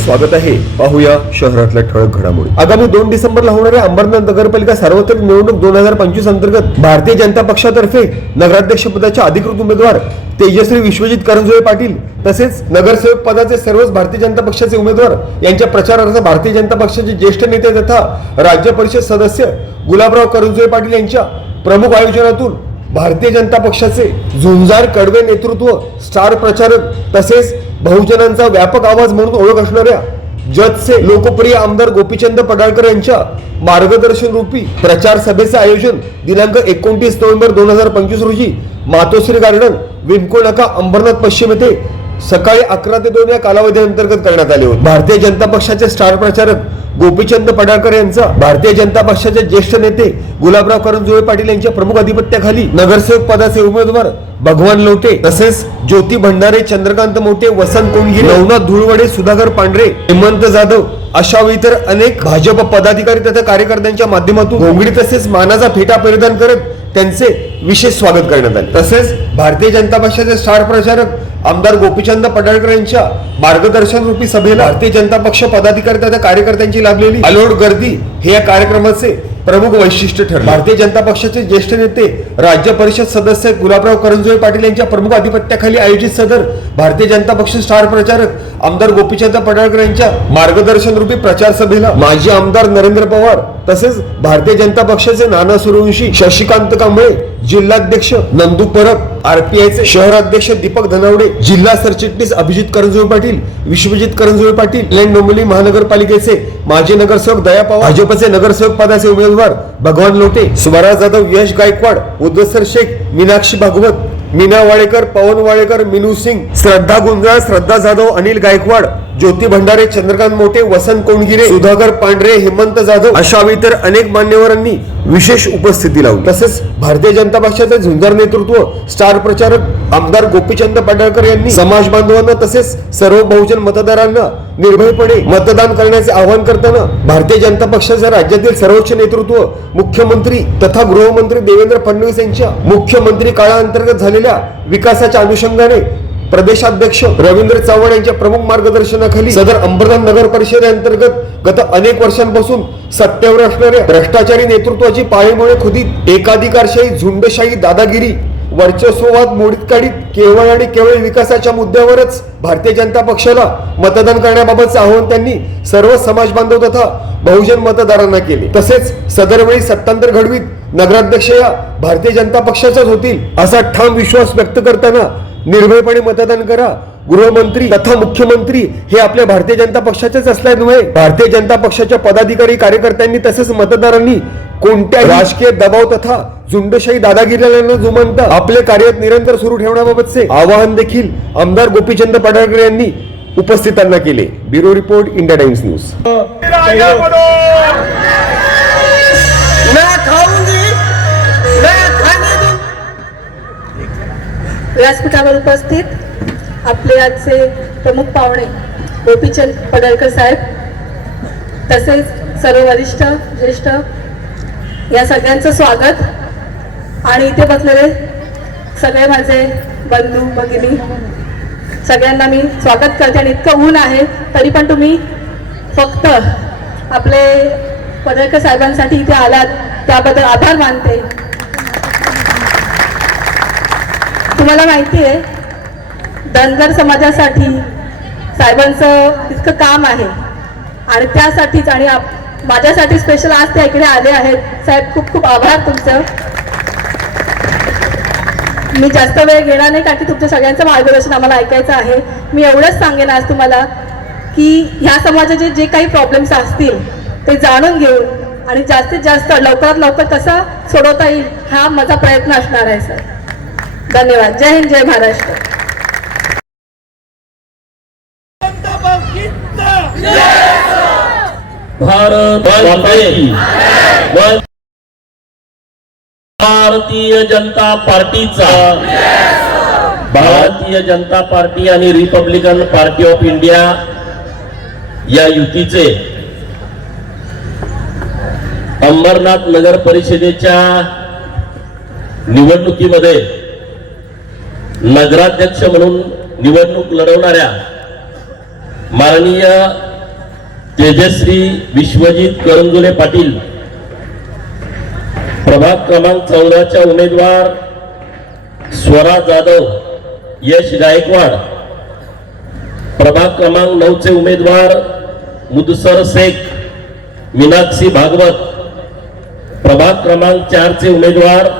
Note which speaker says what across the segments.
Speaker 1: स्वागत आहे. पाहूया शहरातल्या ठळक घडामोडी. आगामी दोन डिसेंबरला होणाऱ्या अंबरनाथ नगरपालिका सार्वत्रिक निवडणूक दोन हजार पंचवीस अंतर्गत भारतीय जनता पक्षातर्फे नगराध्यक्ष पदाच्या अधिकृत उमेदवार तेजश्री विश्वजित करंजोळे पाटील तसेच नगरसेवक पदाचे सर्वच भारतीय जनता पक्षाचे उमेदवार यांच्या प्रचारार्थ भारतीय जनता पक्षाचे ज्येष्ठ नेते तथा राज्य परिषद सदस्य गुलाबराव करंजोळे पाटील यांच्या प्रमुख आयोजनातून भारतीय जनता पक्षाचे झुंजार कडवे नेतृत्व स्टार प्रचारक तसेच बहुजनांचा व्यापक आवाज म्हणून ओळख असणाऱ्या जतचे लोकप्रिय आमदार गोपीचंद पडाळकर यांच्या मार्गदर्शन रूपी प्रचार सभेचे आयोजन दिनांक एकोणतीस नोव्हेंबर दोन हजार पंचवीस रोजी मातोश्री गार्डन विमको नका अंबरनाथ पश्चिम येथे सकाळी अकरा ते दोन या कालावधी अंतर्गत करण्यात आले होते. भारतीय जनता पक्षाचे स्टार प्रचारक गोपीचंद पडाळकर यांचा भारतीय जनता पक्षाचे ज्येष्ठ नेते गुलाबराव करंजुळे पाटील यांच्या प्रमुख अधिपत्याखाली नगरसेवक पदाचे उमेदवार भगवान लोटे तसेच ज्योती भंडारे चंद्रकांत मोठे वसंत कोणगिरे नवनाथ धुळवडे सुधाकर पांढरे हेमंत जाधव अशा इतर अनेक भाजप पदाधिकारी तथा कार्यकर्त्यांच्या माध्यमातून घोंगडी तसेच मानाचा फेटा परिधान करत त्यांचे विशेष स्वागत करण्यात आले. तसेच भारतीय जनता पक्षाचे स्टार प्रचारक आमदार गोपीचंद पडळकर यांच्या मार्गदर्शन रूपी सभेला भारतीय जनता पक्ष पदाधिकारी तथा कार्यकर्त्यांची लाभलेली अलोट गर्दी हे या कार्यक्रमाचे प्रमुख वैशिष्ट्य ठरले. भारतीय जनता पक्षाचे ज्येष्ठ नेते राज्य परिषद सदस्य गुलाबराव करंजोळे पाटील यांच्या प्रमुख अधिपत्याखाली आयोजित सदर भारतीय जनता पक्ष स्टार प्रचारक आमदार गोपीचंद पडळकर यांच्या मार्गदर्शन रूपी प्रचार सभेला माजी आमदार नरेंद्र पवार तसेच भारतीय जनता पक्षाचे नाना सुरवंशी शशिकांत कांबळे जिल्हाध्यक्ष नंदू परब आरपीआयचे शहराध्यक्ष दीपक धनावडे जिल्हा सरचिटणीस अभिजित करंजोळे पाटील विश्वजित करंजोळे पाटील कल्याण डोंबिवली महानगरपालिकेचे माजी नगरसेवक दया पवार भाजपचे नगरसेवक पदाचे उमेदवार भगवान लोटे सुभाष जाधव यश गायकवाड उद्धसर शेख मीनाक्षी भागवत मीना वाळेकर पवन वाळेकर मिनू सिंग श्रद्धा गुंजाळ श्रद्धा जाधव अनिल गायकवाड ज्योती भंडारे चंद्रकांत मोठे वसंत कोंडगिरे सुधाकर पांढरे हेमंत जाधव अशा इतर अनेक मान्यवरांनी विशेष उपस्थिती लावली तसेच भारतीय जनता पक्षाचे झुंजार नेतृत्व स्टार प्रचारक आमदार गोपीचंद पडळकर यांनी समाज बांधवांना तसेच सर्व बहुजन मतदारांना निर्भयपणे मतदान करण्याचे आवाहन करताना भारतीय जनता पक्षाचे राज्यातील सर्वोच्च नेतृत्व मुख्यमंत्री तथा गृहमंत्री देवेंद्र फडणवीस यांच्या मुख्यमंत्री काळाअंतर्गत झालेल्या विकासाच्या अनुषंगाने प्रदेशाध्यक्ष रवींद्र चव्हाण यांच्या प्रमुख मार्गदर्शनाखाली सदर अंबरनाथ नगर परिषदेअंतर्गत गत अनेक वर्षांपासून सत्तेवर असणाऱ्या भ्रष्टाचारी नेतृत्वाची पाळीमुळे खुदीत एकाधिकारशाही झुंडशाही दादागिरी वर्चस्ववाद मोडीत काढीत केवळ आणि केवळ विकासाच्या मुद्द्यावरच भारतीय जनता पक्षाला मतदान करण्याबाबतचे आवाहन त्यांनी सर्व समाज बांधव तथा बहुजन मतदारांना केले. तसेच सदरवेळी सत्तांतर घडवीत नगराध्यक्ष या भारतीय जनता पक्षाच्याच होतील असा ठाम विश्वास व्यक्त करताना निर्भयपणे मतदान करा. गृहमंत्री तथा मुख्यमंत्री हे आपल्या भारतीय जनता पक्षाचेच असल्यामुळे भारतीय जनता पक्षाच्या पदाधिकारी कार्यकर्त्यांनी तसेच मतदारांनी कोणत्या राजकीय दबाव तथा झुंडशाही दादागिरीला न आपले कार्य निरंतर सुरू ठेवण्याबाबतचे आवाहन देखील आमदार गोपीचंद पडळकर यांनी उपस्थितांना केले. Bureau report India Times news.
Speaker 2: व्यासपीठावर उपस्थित आपले आजचे प्रमुख पाहुणे गोपीचंद पडळकर साहेब तसेच सर्व वरिष्ठ ज्येष्ठ या सगळ्यांचं स्वागत. आणि इथे बसलेले सगळे माझे बंधू भगिनी सगळ्यांना मी स्वागत करते. आणि इतकं ऊन आहे तरी पण तुम्ही फक्त आपले पडळकर साहेबांसाठी इथे आलात. त्याबद्दल आभार मानते. तुम्हाला माहिती आहे धनगर समाजासाठी साहेबांचं इतकं काम आहे. आणि त्यासाठीच आणि माझ्यासाठी स्पेशल आज त्या इकडे आले आहेत. साहेब खूप खूप आभार तुमचं. मी जास्त वेळ घेणार नाही कारण की तुमच्या सगळ्यांचं मार्गदर्शन आम्हाला ऐकायचं आहे. मी एवढंच सांगेन आज तुम्हाला की ह्या समाजाचे जे काही प्रॉब्लेम्स असतील ते जाणून घेऊन आणि जास्तीत जास्त लवकरात लवकर कसा सोडवता येईल हा माझा प्रयत्न असणार आहे सर. धन्यवाद. जय हिंद जय महाराष्ट्र.
Speaker 3: भारत माता की. जय. भारतीय जनता पार्टीचा भारतीय जनता पार्टी आणि रिपब्लिकन पार्टी ऑफ इंडिया या युतीचे अंबरनाथ नगर परिषदेच्या निवडणुकीमध्ये नगराध्यक्ष म्हणून निवडणूक लढवणाऱ्या माननीय तेजश्री विश्वजित करंजुले पाटील प्रभाग क्रमांक चौदाच्या उमेदवार स्वरा जाधव यश गायकवाड प्रभाग क्रमांक नऊचे उमेदवार मुदसर शेख मीनाक्षी भागवत प्रभाग क्रमांक चारचे उमेदवार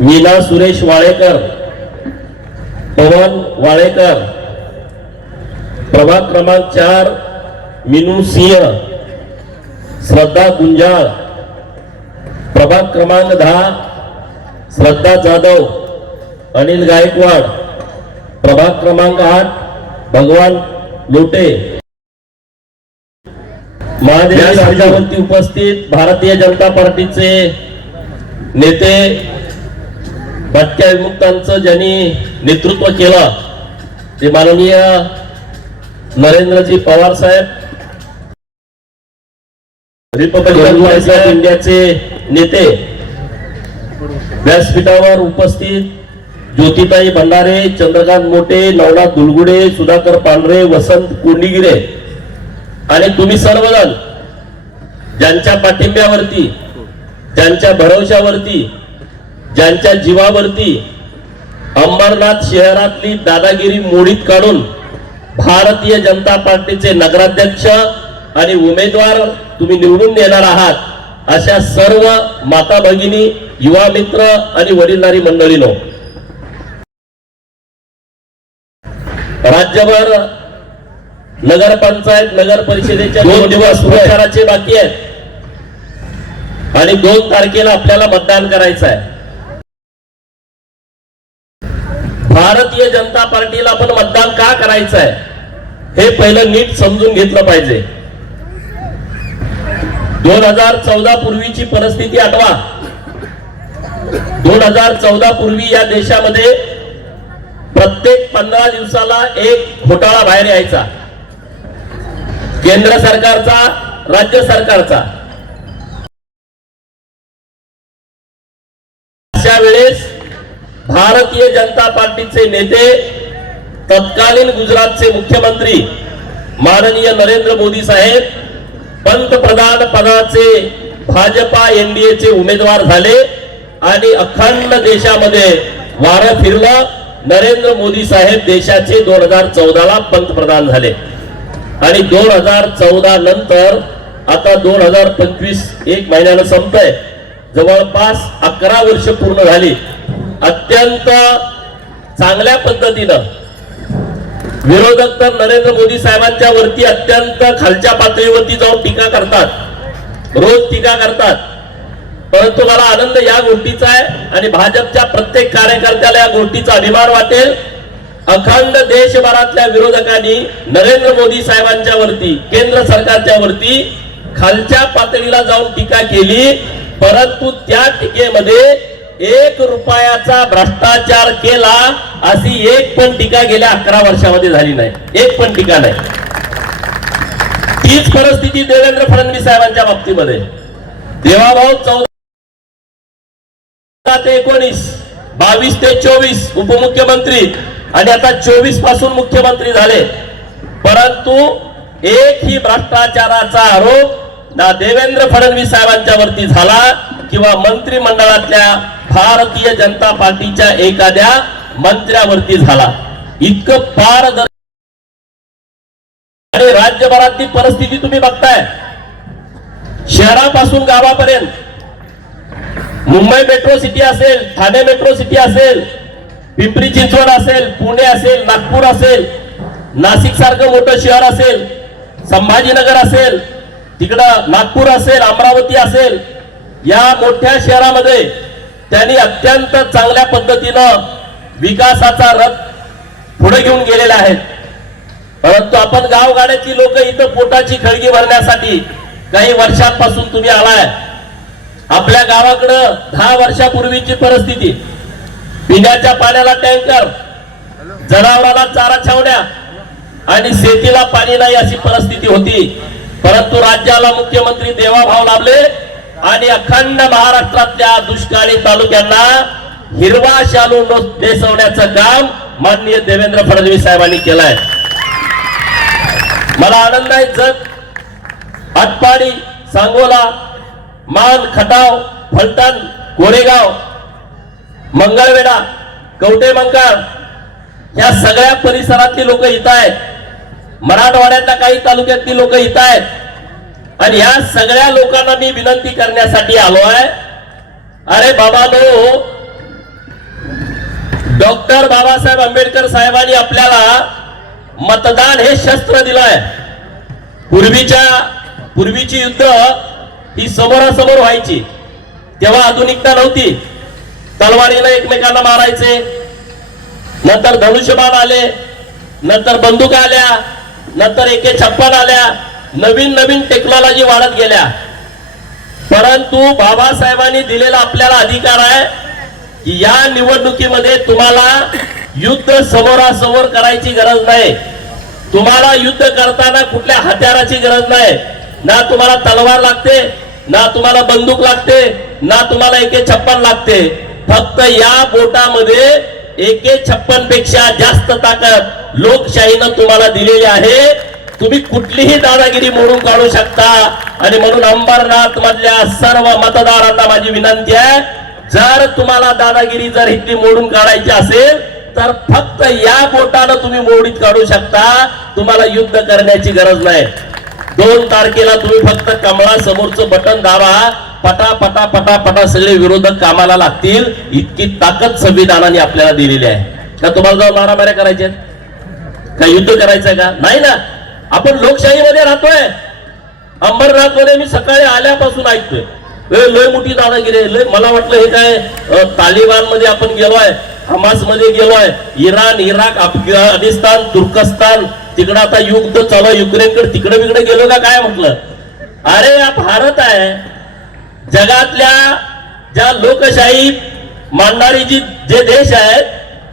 Speaker 3: मीना सुरेश वाळेकर पवन वाळेकर प्रभाग क्रमांक चार मिनू सिंह. श्रद्धा गुंजाळ. प्रभाग क्रमांक दहा श्रद्धा जाधव. अनिल गायकवाड. प्रभाग क्रमांक आठ भगवान लोटे. महादेवी उपस्थित भारतीय जनता पार्टीचे नेते भटक्या विमुक्तांचं ज्यांनी नेतृत्व केलं. ते माननीय नरेंद्रजी पवार साहेब रिपब्लिकन इंडियाचे नेते व्यासपीठावर उपस्थित ज्योतिताई भंडारे चंद्रकांत मोठे नवनाथ दुलगुडे सुधाकर पांढरे वसंत कोंडिगिरे आणि तुम्ही सर्वजण ज्यांच्या पाठिंब्यावरती ज्यांच्या भरवशावरती ज्यांच्या जीवावरती अंबरनाथ शहरातली दादागिरी मोडीत काढून भारतीय जनता पार्टीचे नगराध्यक्ष आणि उमेदवार तुम्ही निवडून देणार आहात अशा सर्व माता भगिनी युवा मित्र आणि वडीलधारी मंडळीनो. राज्यभर नगरपंचायत नगर परिषदेच्या दोन दिवस प्रचाराचे बाकी आहेत. आणि दोन तारखेला आपल्याला मतदान करायचं आहे. भारतीय जनता पार्टीला पण मतदान का करायचं आहे हे पहिलं नीट समजून घेतलं पाहिजे. दोन हजार चौदा पूर्वीची परिस्थिती आठवा. दोन हजार चौदा पूर्वी या देशामध्ये प्रत्येक पंधरा दिवसाला एक घोटाळा बाहेर यायचा. केंद्र सरकारचा राज्य सरकारचा. अशा वेळेस भारतीय जनता पार्टीचे नेते तत्कालीन गुजरातचे मुख्यमंत्री माननीय नरेंद्र मोदी साहेब पंतप्रधान पदाचे भाजपा एनडीएचे उमेदवार झाले आणि अखंड देशामध्ये वारं फिरलं. नरेंद्र मोदी साहेब देशाचे दोन हजार चौदाला पंतप्रधान झाले. आणि दोन हजार चौदा नंतर आता दोन हजार पंचवीस एक महिन्यानं संपतंय. जवळपास अकरा वर्ष पूर्ण झाली. अत्यंत चांगल्या पद्धतीनं विरोधक तर नरेंद्र मोदी साहेबांच्या वरती अत्यंत खालच्या पातळीवरती जाऊन टीका करतात. रोज टीका करतात. परंतु मला आनंद या गोष्टीचा आहे आणि भाजपच्या प्रत्येक कार्यकर्त्याला या गोष्टीचा अभिमान वाटेल. अखंड देशभरातल्या विरोधकांनी नरेंद्र मोदी साहेबांच्या वरती केंद्र सरकारच्या वरती खालच्या पातळीला जाऊन टीका केली. परंतु त्या टीकेमध्ये एक रुपयाचा भ्रष्टाचार केला अशी एक पण टीका गेल्या अकरा वर्षामध्ये झाली नाही. एक पण टीका नाही. तीच परिस्थिती देवेंद्र फडणवीस साहेबांच्या बाबतीमध्ये. देवाभाऊ चौदा ते एकोणीस बावीस ते चोवीस उपमुख्यमंत्री आणि आता चोवीसपासून मुख्यमंत्री झाले. परंतु एक ही भ्रष्टाचाराचा आरोप ना देवेंद्र फडणवीस साहेबांच्या वरती झाला किंवा मंत्रिमंडळातल्या भारतीय जनता पार्टीच्या एखाद्या मंत्र्यावरती झाला. इतकं पारदर्शक आणि राज्यभरातली परिस्थिती तुम्ही बघताय. शहरापासून गावापर्यंत. मुंबई मेट्रो सिटी असेल ठाणे मेट्रो सिटी असेल पिंपरी चिंचवड असेल पुणे असेल नागपूर असेल नाशिक सारखं मोठं शहर असेल संभाजीनगर असेल तिकडं नागपूर असेल अमरावती असेल या मोठ्या शहरामध्ये त्यांनी अत्यंत चांगल्या पद्धतीनं विकासाचा रथ पुढे घेऊन गेलेला आहे. परंतु आपण गावगाड्याची लोक इथं पोटाची खळगी भरण्यासाठी काही वर्षांपासून तुम्ही आलाय. आपल्या गावाकडं दहा वर्षापूर्वीची परिस्थिती. पिण्याच्या पाण्याला टँकर जनावराला चारा छावण्या आणि शेतीला पाणी नाही अशी परिस्थिती होती. परंतु राज्याला मुख्यमंत्री देवाभाव लाभले. आणि अखंड महाराष्ट्रातल्या दुष्काळी तालुक्यांना हिरवा शालू नेसवण्याचं काम माननीय देवेंद्र फडणवीस साहेबांनी केलंय. मला आनंद आहे जत आटपाडी सांगोला मान खटाव फलटण कोरेगाव मंगळवेढा कवटे मंगळ या सगळ्या परिसरातली लोक इथं आहेत. मराठवाड्यातल्या काही तालुक्यातली लोक इथं आहेत. आणि ह्या सगळ्या लोकांना मी विनंती करण्यासाठी आलो आहे अरे बाबा नो डॉक्टर बाबासाहेब आंबेडकर साहेबांनी आपल्याला मतदान हे शस्त्र दिलंय. पूर्वीच्या पूर्वीची युद्ध ही समोरासमोर व्हायची. तेव्हा आधुनिकता नव्हती. तलवारीनं एकमेकांना मारायचे. नंतर धनुष्यबाण आले नंतर बंदुका आल्या नंतर एके छप्पन आल्या. नवीन नवीन टेक्नॉलॉजी वाढत गेल्या. परंतु बाबासाहेबांनी दिलेला आपल्याला अधिकार आहे की या निवडणुकीमध्ये तुम्हाला युद्ध समोरासमोर करायची गरज नाही. तुम्हाला युद्ध करताना कुठल्या हत्याराची गरज नाही. ना तुम्हाला तलवार लागते ना तुम्हाला बंदूक लागते ना तुम्हाला एके छप्पन लागते. फक्त या बोटामध्ये एके छप्पनपेक्षा जास्त ताकद लोकशाहीनं तुम्हाला दिलेली आहे. तुम्ही कुठलीही दादागिरी मोडून काढू शकता. आणि म्हणून अंबरनाथ मधल्या सर्व मतदारांना माझी विनंती आहे जर तुम्हाला दादागिरी जर इथली मोडून काढायची असेल तर फक्त या बोटानं तुम्ही मोडीत काढू शकता. तुम्हाला युद्ध करण्याची गरज नाही. दोन तारखेला तुम्ही फक्त कमळा समोरचं बटन दाबा. पटा पटा पटा पटा सगळे विरोधक कामाला लागतील. इतकी ताकद संविधानाने आपल्याला दिलेली आहे. का तुम्हाला जाऊन मारामाऱ्या करायच्या का युद्ध करायचंय का? नाही ना. आपण लोकशाहीमध्ये राहतोय. अंबरनाथमध्ये मी सकाळी आल्यापासून ऐकतोय. लय मोठी दादागिरी आहे, लय मला वाटलं हे काय तालिबानमध्ये आपण गेलोय हमासमध्ये गेलोय. इराण इराक अफगाणिस्तान तुर्कस्तान तिकडं आता युद्ध चालू युक्रेनकडे तिकडे बिकडे गेलो का काय म्हटलं? अरे हा भारत आहे. जगातल्या ज्या लोकशाही मानणारी जी जे देश आहेत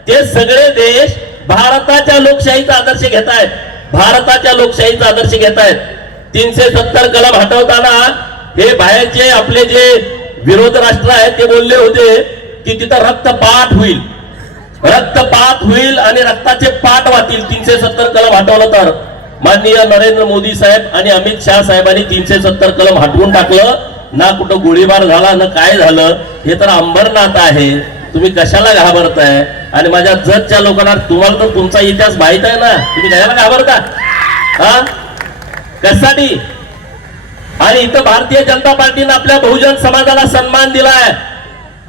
Speaker 3: ते सगळे देश भारताच्या लोकशाहीचा आदर्श घेत आहेत. भारताच्या लोकशाहीचा आदर्श घेत आहेत तीनशे सत्तर कलम हटवताना हे बाहेरचे आपले जे विरोध राष्ट्र आहेत ते बोलले होते की तिथं रक्तपात होईल. रक्तपात होईल आणि रक्ताचे पाठ वाहतील. तीनशे सत्तर कलम हटवलं तर. माननीय नरेंद्र मोदी साहेब आणि अमित शहा साहेबांनी तीनशे सत्तर कलम हटवून टाकलं. ना कुठं गोळीबार झाला ना काय झालं हे तर अंबरनाथ आहे. तुम्ही कशाला घाबरताय? आणि माझ्या जतच्या लोकांना तुम्हाला तर तुमचा इतिहास माहीत आहे ना? तुम्ही कशाला घाबरता? हा? कशासाठी? आणि इथं भारतीय जनता पार्टीनं आपल्या बहुजन समाजाला सन्मान दिलाय.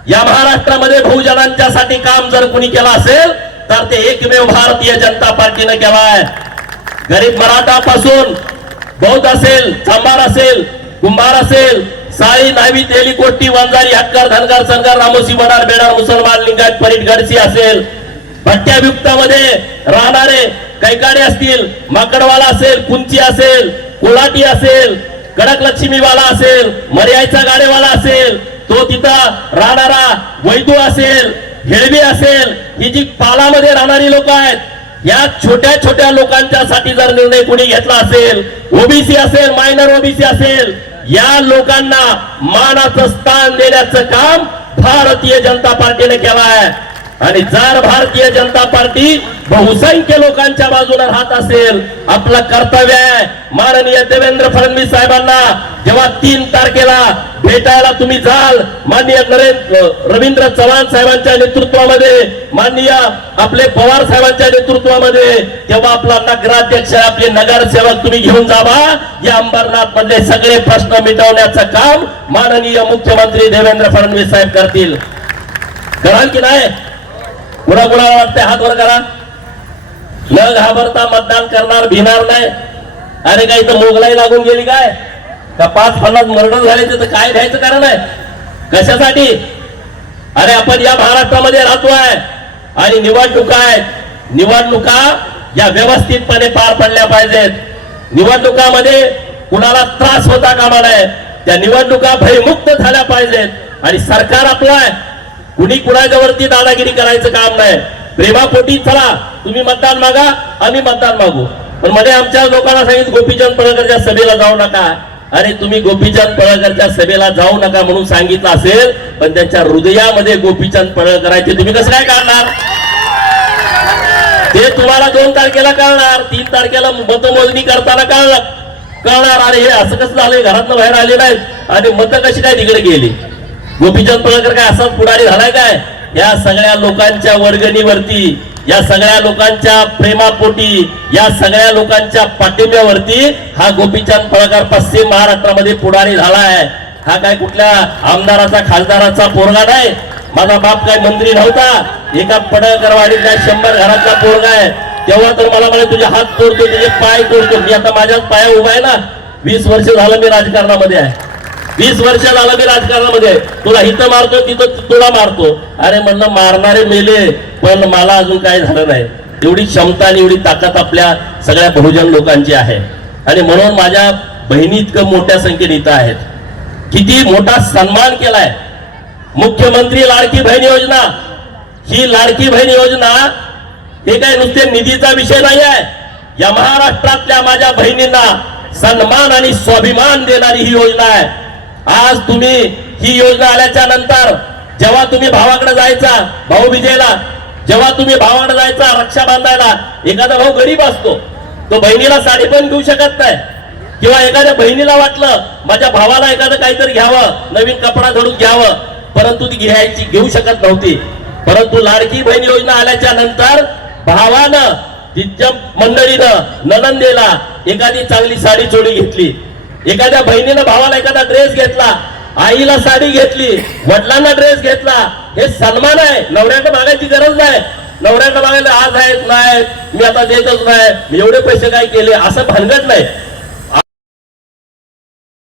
Speaker 3: या महाराष्ट्रामध्ये बहुजनांच्या साठी काम जर कोणी केलं असेल तर ते एकमेव भारतीय जनता पार्टीनं केलाय. गरीब मराठा पासून बौद्ध असेल चांभार असेल कुंभार असेल साळी नावी तेली कोट्टी वंजारी हक्कर धनगर संगर रामोसी बनार बेडार मुसलमान लिंगायत परीट गडसी असेल. भट्ट्या बिबट्यामध्ये राहणारे कैकाडे असतील माकडवाला असेल कुंची असेल कोलाटी असेल कडक लक्ष्मीवाला असेल मर्यायचा गाडेवाला असेल तो तिथं राहणारा वैदू असेल हेळवी असेल ही जी पालामध्ये राहणारी लोक आहेत या छोट्या छोट्या लोकांच्या साठी जर निर्णय कोणी घेतला असेल ओबीसी असेल मायनर ओबीसी असेल या लोकांना मानाचं स्थान देण्याचं काम भारतीय जनता पार्टीने केलं आहे. आणि जर भारतीय जनता पार्टी बहुसंख्य लोकांच्या बाजूला राहत असेल आपलं कर्तव्य आहे. माननीय देवेंद्र फडणवीस साहेबांना जेव्हा तीन तारखेला भेटायला तुम्ही जाल माननीय नरेंद्र रवींद्र चव्हाण साहेबांच्या नेतृत्वामध्ये माननीय आपले पवार साहेबांच्या नेतृत्वामध्ये तेव्हा आपला नगराध्यक्ष आपले नगरसेवक तुम्ही घेऊन जावा. या अंबरनाथ मधले सगळे प्रश्न मिटवण्याचं काम माननीय मुख्यमंत्री देवेंद्र फडणवीस साहेब करतील. कराल की नाही? कुणा कुणाला वाटतंय हात वर करा. न घाबरता मतदान करणार भिणार नाही. अरे काही तर मोगलाई लागून गेली काय? का पाच पन्नास मर्डर झाले तर काय घ्यायचं कारण आहे? कशासाठी? अरे आपण या महाराष्ट्रामध्ये राहतोय. आणि निवडणुका आहेत. निवडणुका या व्यवस्थितपणे पार पडल्या पाहिजेत. निवडणुकामध्ये कुणाला त्रास होता कामा नये. त्या निवडणुका भयमुक्त झाल्या पाहिजेत. आणि सरकार आपलं आहे. कुणी कुणाच्यावरती दादागिरी करायचं काम नाही. प्रेमापोटी चला. तुम्ही मतदान मागा आम्ही मतदान मागू. पण मध्ये आमच्या लोकांना सांगितलं गोपीचंद पळकरच्या सभेला जाऊ नका. अरे तुम्ही गोपीचंद पळकरच्या सभेला जाऊ नका म्हणून सांगितलं असेल पण त्यांच्या हृदयामध्ये गोपीचंद पडळकरांचे तुम्ही कसं काय काढणार? ते तुम्हाला दोन तारखेला कळणार. तीन तारखेला मतमोजणी करताना कळणार कळणार. अरे हे असं कसं झालंय? घरातनं बाहेर आले नाहीत. आणि मतं कशी काय तिकडे गेली? गोपीचंद पळकर काय असाच पुढारी झालाय काय? या सगळ्या लोकांच्या वर्गणीवरती या सगळ्या लोकांच्या प्रेमापोटी या सगळ्या लोकांच्या पाठिंब्यावरती हा गोपीचंद पळकर पश्चिम महाराष्ट्रामध्ये पुढारी झालाय. हा काय कुठल्या आमदाराचा खासदाराचा पोरगा नाही? माझा बाप काय मंत्री नव्हता? एका पडळकरवाडीत काय शंभर घरातला पोरगा आहे. तेव्हा तर मला म्हणे तुझे हात तोडतो तुझे पाय तोडतो मी आता माझ्याच पाया उभा आहे ना. वीस वर्ष झालं मी राजकारणामध्ये आहे. वीस वर्ष झालं मी राजकारणामध्ये तुला इथं मारतो तिथं तुला मारतो. अरे म्हणलं मारणारे मेले पण मला अजून काय झालं नाही. एवढी क्षमता आणि एवढी ताकद आपल्या सगळ्या बहुजन लोकांची आहे. आणि म्हणून माझ्या बहिणी इतकं मोठ्या संख्येने इथं आहेत. किती मोठा सन्मान केलाय. मुख्यमंत्री लाडकी बहीण योजना. ही लाडकी बहीण योजना हे काय नुसते निधीचा विषय नाही आहे या महाराष्ट्रातल्या माझ्या बहिणींना सन्मान आणि स्वाभिमान देणारी ही योजना आहे. आज तुम्ही ही योजना आल्याच्यानंतर जेव्हा तुम्ही भावाकडे जायचा भाऊ विजयला जेव्हा तुम्ही भावाकडे जायचा रक्षा बांधायला एखादा भाऊ गरीब असतो तो बहिणीला साडी पण घेऊ शकत नाही. किंवा एखाद्या बहिणीला वाटलं माझ्या भावाला एखादं काहीतरी घ्यावं नवीन कपडा धरून घ्यावं परंतु ती घ्यायची घेऊ शकत नव्हती. परंतु लाडकी बहीण योजना आल्याच्यानंतर भावानं तिच्या मंडळीनं ननंदेला एखादी चांगली साडी चोळी घेतली. एखाद्या बहिणीनं भावाला एखादा ड्रेस घेतला आईला साडी घेतली वडिलांना ड्रेस घेतला हे सन्मान आहे. नवऱ्याकडे मागायची गरज नाही. नवऱ्याकडे मागायला आज आहेत नाही मी आता देतच नाही. मी एवढे पैसे काय केले? असं भानगड नाही.